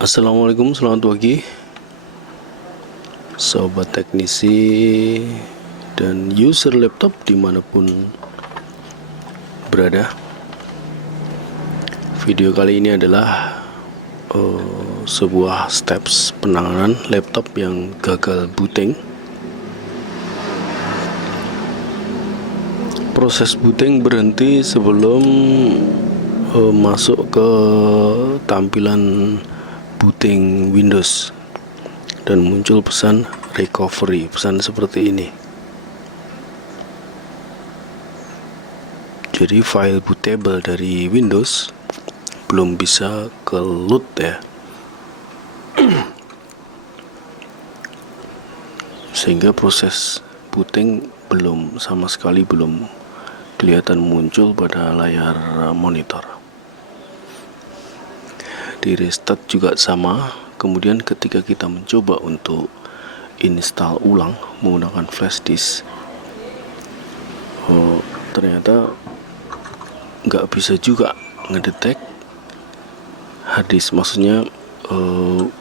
Assalamualaikum, selamat pagi sobat teknisi dan user laptop dimanapun berada. Video kali ini adalah sebuah steps penanganan laptop yang gagal booting. Proses booting berhenti sebelum masuk ke tampilan booting Windows dan muncul pesan recovery, pesan seperti ini. Jadi file bootable dari Windows belum bisa ke load ya, sehingga proses booting sama sekali belum kelihatan muncul pada layar monitor. Di restart juga sama. Kemudian ketika kita mencoba untuk install ulang menggunakan flash disk, ternyata nggak bisa juga ngedetect hard disk. Maksudnya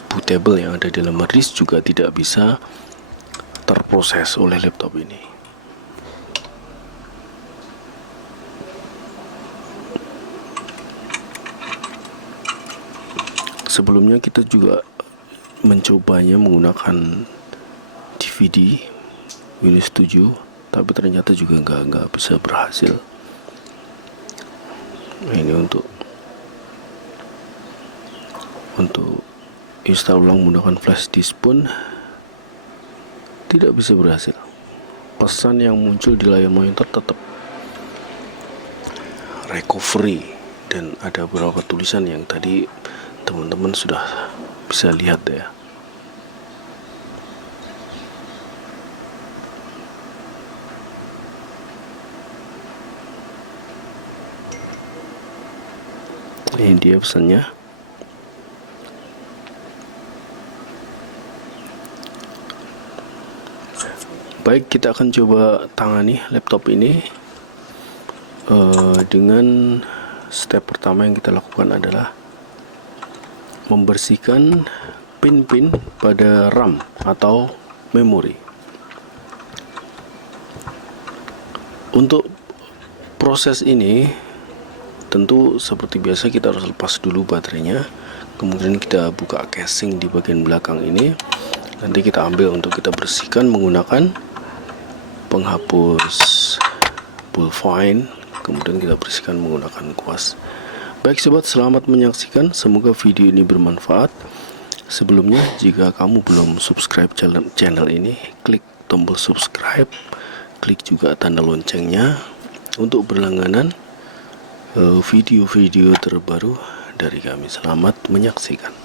bootable yang ada di dalam hard disk juga tidak bisa terproses oleh laptop ini. Sebelumnya kita juga mencobanya menggunakan DVD Windows 7, tapi ternyata juga nggak bisa berhasil. Ini untuk install ulang menggunakan flash disk pun tidak bisa berhasil. Pesan yang muncul di layar monitor tetap recovery, dan ada beberapa tulisan yang tadi teman-teman sudah bisa lihat ya. Ini dia pesannya. Baik, kita akan coba tangani laptop ini dengan step pertama yang kita lakukan adalah membersihkan pin-pin pada RAM atau memori. Untuk proses ini tentu seperti biasa kita harus lepas dulu baterainya, kemudian kita buka casing di bagian belakang ini. Nanti kita ambil untuk kita bersihkan menggunakan penghapus bullfine, kemudian kita bersihkan menggunakan kuas. Baik sobat, selamat menyaksikan, semoga video ini bermanfaat. Sebelumnya, jika kamu belum subscribe channel ini, klik tombol subscribe, klik juga tanda loncengnya untuk berlangganan video-video terbaru dari kami. Selamat menyaksikan.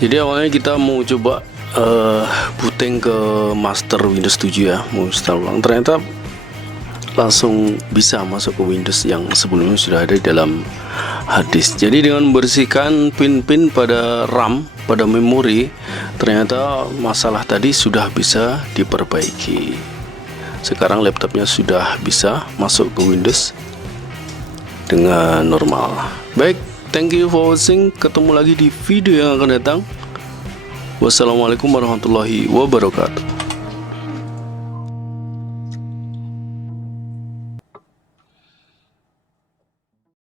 Jadi awalnya kita mau coba booting ke master Windows 7 ya, mau install ulang. Ternyata langsung bisa masuk ke Windows yang sebelumnya sudah ada di dalam hard disk. Jadi dengan membersihkan pin-pin pada RAM, pada memori, ternyata masalah tadi sudah bisa diperbaiki. Sekarang laptopnya sudah bisa masuk ke Windows dengan normal. Baik, thank you for watching. Ketemu lagi di video yang akan datang. Wassalamualaikum warahmatullahi wabarakatuh.